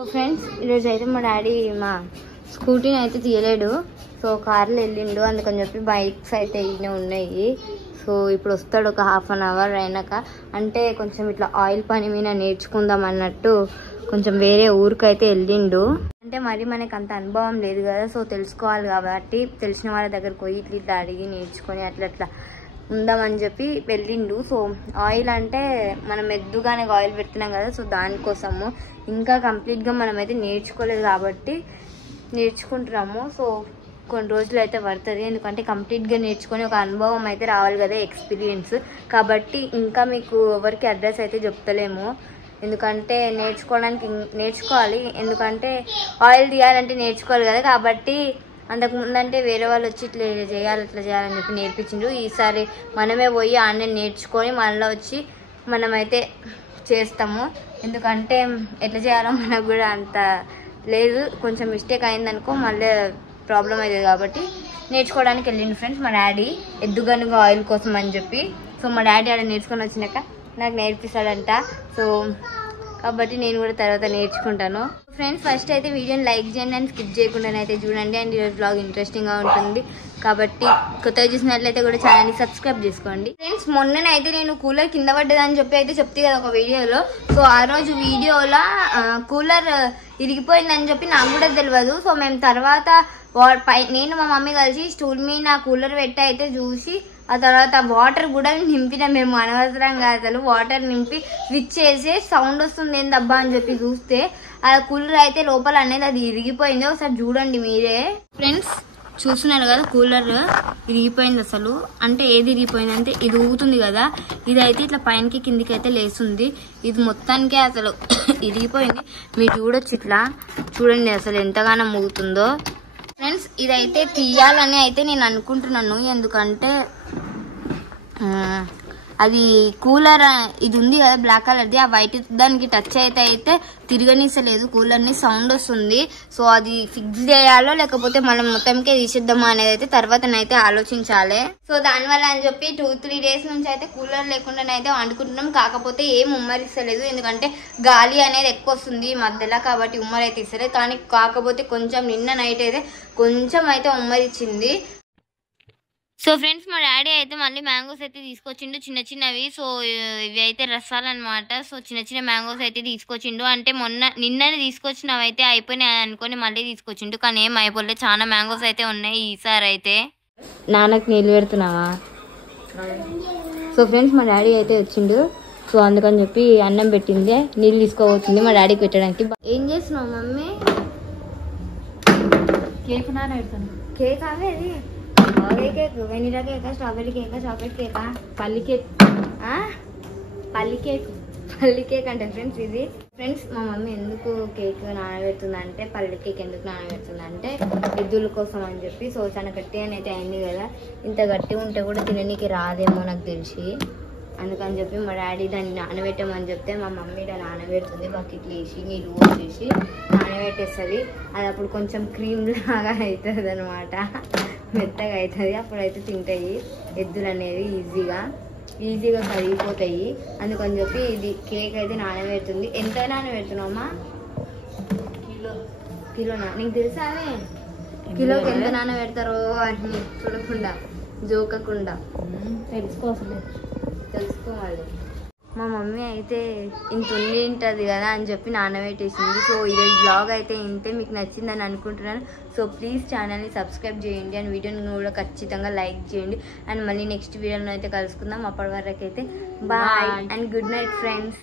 So friends ఈరోజు అయితే మా డాడీ మా స్కూటీని అయితే తీయలేడు. సో కార్లో వెళ్ళిండు, అందుకని చెప్పి బైక్స్ అయితే ఇన్ని ఉన్నాయి. సో ఇప్పుడు వస్తాడు ఒక హాఫ్ అన్ అవర్ అయినాక. అంటే కొంచెం ఇట్లా ఆయిల్ పని మీద నేర్చుకుందాం అన్నట్టు కొంచెం వేరే ఊరికైతే వెళ్ళిండు. అంటే మరి మనకు అంత అనుభవం లేదు కదా, సో తెలుసుకోవాలి కాబట్టి తెలిసిన వాళ్ళ దగ్గరకు పోయి ఇట్లా అడిగి నేర్చుకొని అట్లా ఉందామని చెప్పి వెళ్ళిండు. సో ఆయిల్ అంటే మనం ఎద్దుగానే ఆయిల్ పెడుతున్నాం కదా, సో దానికోసము ఇంకా కంప్లీట్గా మనమైతే నేర్చుకోలేదు కాబట్టి నేర్చుకుంటున్నాము. సో కొన్ని రోజులు అయితే పడుతుంది, ఎందుకంటే కంప్లీట్గా నేర్చుకొని ఒక అనుభవం అయితే రావాలి కదా, ఎక్స్పీరియన్స్. కాబట్టి ఇంకా మీకు ఎవరికి అడ్రస్ అయితే చెప్తలేము, ఎందుకంటే నేర్చుకోవాలి. ఎందుకంటే ఆయిల్ తీయాలంటే నేర్చుకోవాలి కదా. కాబట్టి అంతకుముందు అంటే వేరే వాళ్ళు వచ్చి ఇట్లా చేయాలని చెప్పి నేర్పించిండ్రు. ఈసారి మనమే పోయి ఆన్లైన్ నేర్చుకొని మళ్ళీ వచ్చి మనమైతే చేస్తాము. ఎందుకంటే ఎట్లా చేయాలో మనకు కూడా అంత లేదు, కొంచెం మిస్టేక్ అయిందనుకో మళ్ళీ ప్రాబ్లం అవుతుంది. కాబట్టి నేర్చుకోవడానికి వెళ్ళిండు ఫ్రెండ్స్ మా డాడీ ఎద్దుగనుగా ఆయిల్ కోసం అని చెప్పి. సో మా డాడీ ఆడ నేర్చుకొని వచ్చినాక నాకు నేర్పిస్తాడంట. సో కాబట్టి నేను కూడా తర్వాత నేర్చుకుంటాను. ఫ్రెండ్స్ ఫస్ట్ అయితే వీడియోని లైక్ చేయండి అండ్ స్కిప్ చేయకుండా అయితే చూడండి. అండ్ ఈరోజు బ్లాగ్ ఇంట్రెస్టింగ్గా ఉంటుంది కాబట్టి కొత్తగా చూసినట్లయితే కూడా ఛానల్ని సబ్స్క్రైబ్ చేసుకోండి. ఫ్రెండ్స్ మొన్ననైతే నేను కూలర్ కింద పడ్డదని చెప్పి అయితే చెప్తే కదా ఒక వీడియోలో. సో ఆ రోజు వీడియోలో కూలర్ ఇరిగిపోయిందని చెప్పి నాకు కూడా తెలియదు. సో మేము తర్వాత నేను మా మమ్మీ కలిసి స్టూల్ మీద కూలర్ పెట్టి అయితే చూసి ఆ తర్వాత వాటర్ కూడా నింపిన. మేము అనవసరంగా అసలు వాటర్ నింపి స్విచ్ చేసి సౌండ్ వస్తుంది ఏందబ్బా అని చెప్పి చూస్తే ఆ కూలర్ అయితే లోపల అనేది అది ఇరిగిపోయింది. ఒకసారి చూడండి మీరే. ఫ్రెండ్స్ చూస్తున్నారు కదా, కూలర్ ఇరిగిపోయింది. అసలు అంటే ఏది ఇరిగిపోయింది అంటే ఇది ఊగుతుంది కదా, ఇది అయితే ఇట్లా పైనకి కిందికి అయితే లేస్తుంది. ఇది మొత్తానికే అసలు ఇరిగిపోయింది. మీరు చూడొచ్చు, ఇట్లా చూడండి అసలు ఎంతగానో ఊగుతుందో. ఫ్రెండ్స్ ఇదైతే తీయాలని అయితే నేను అనుకుంటున్నాను, ఎందుకంటే అది కూలర్ ఇది ఉంది కదా బ్లాక్ కలర్ది, ఆ వైట్ దానికి టచ్ అయితే తిరగనిస్తలేదు కూలర్ని, సౌండ్ వస్తుంది. సో అది ఫిక్స్ చేయాలో లేకపోతే మనం మొత్తంకే తీసేద్దామా అనేది అయితే తర్వాతనైతే ఆలోచించాలి. సో దానివల్ల అని చెప్పి 2-3 డేస్ నుంచి అయితే కూలర్ లేకుండానైతే వండుకుంటున్నాం. కాకపోతే ఏం ఉమ్మరిస్తలేదు, ఎందుకంటే గాలి అనేది ఎక్కువ వస్తుంది మధ్యలో, కాబట్టి ఉమ్మరి అయితే ఇస్తలేదు. కానీ కాకపోతే కొంచెం నిన్న నైట్ అయితే కొంచెం అయితే ఉమ్మరిచ్చింది. సో ఫ్రెండ్స్ మా డాడీ అయితే మళ్ళీ మ్యాంగోస్ అయితే తీసుకొచ్చిండు, చిన్నవి. సో ఇవి అయితే రసాలన్నమాట. సో చిన్న మ్యాంగోస్ అయితే తీసుకొచ్చిండు. అంటే నిన్ననే తీసుకొచ్చినవి అయితే అయిపోయినాయి అనుకొని మళ్ళీ తీసుకొచ్చిండు, కానీ ఏం అయిపోలే, చాలా మ్యాంగోస్ అయితే ఉన్నాయి ఈసారి అయితే. నాన్నకు నీళ్ళు పెడుతున్నావా? సో ఫ్రెండ్స్ మా డాడీ అయితే వచ్చిండు. సో అందుకని చెప్పి అన్నం పెట్టింది, నీళ్ళు తీసుకోవచ్చింది మా డాడీకి పెట్టడానికి. ఏం చేస్తున్నావు మమ్మీ? కేక్ పెడతాను. కేక్ అవేది కేక్, వెనిలా కేకా, స్ట్రాబెరీ కేకా, చాక్లెట్ కేకా, పల్లి కేక్ అంటే ఫ్రెండ్స్ ఇది. ఫ్రెండ్స్ మా మమ్మీ ఎందుకు కేక్ నానబెడుతుందంటే, పల్లి కేక్ ఎందుకు నానబెడుతుందంటే ఎద్దుల కోసం అని చెప్పి. సో చాలా గట్టిగా అయితే అయింది కదా, ఇంత గట్టిగా ఉంటే కూడా తిననీకి రాదేమో నాకు తెలిసి, అందుకని చెప్పి మా డాడీ దాన్ని నానబెట్టమని చెప్తే మా మమ్మీ దాన్ని నానబెడుతుంది. బకెట్లు వేసి నీళ్ళు పోసేసి నానబెట్టేస్తుంది. అది అప్పుడు కొంచెం క్రీమ్ లాగా అవుతుంది అనమాట, మెత్తగా అవుతుంది. అప్పుడైతే తింటాయి ఎద్దులు అనేది ఈజీగా కరిగిపోతాయి. అందుకని చెప్పి ఇది కేక్ అయితే నానబెడుతుంది. ఎంత నానబెడుతున్నావమ్మా? కిలోనా? నీకు తెలుసా అదే కిలోకి ఎంత నానబెడతారో అని చూడకుండా జోకకుండా తెలుసుకోవాలి. మా మమ్మీ అయితే ఇంత ఉంటుంది కదా అని చెప్పి నానబెట్టేసింది. సో ఈరోజు బ్లాగ్ అయితే ఇంతే, మీకు నచ్చిందని అనుకుంటున్నాను. సో ప్లీజ్ ఛానల్ని సబ్స్క్రైబ్ చేయండి అండ్ వీడియోని కూడా ఖచ్చితంగా లైక్ చేయండి. అండ్ మళ్ళీ నెక్స్ట్ వీడియోలో అయితే కలుసుకుందాం. అప్పటి వరకు అయితే bye and good night friends.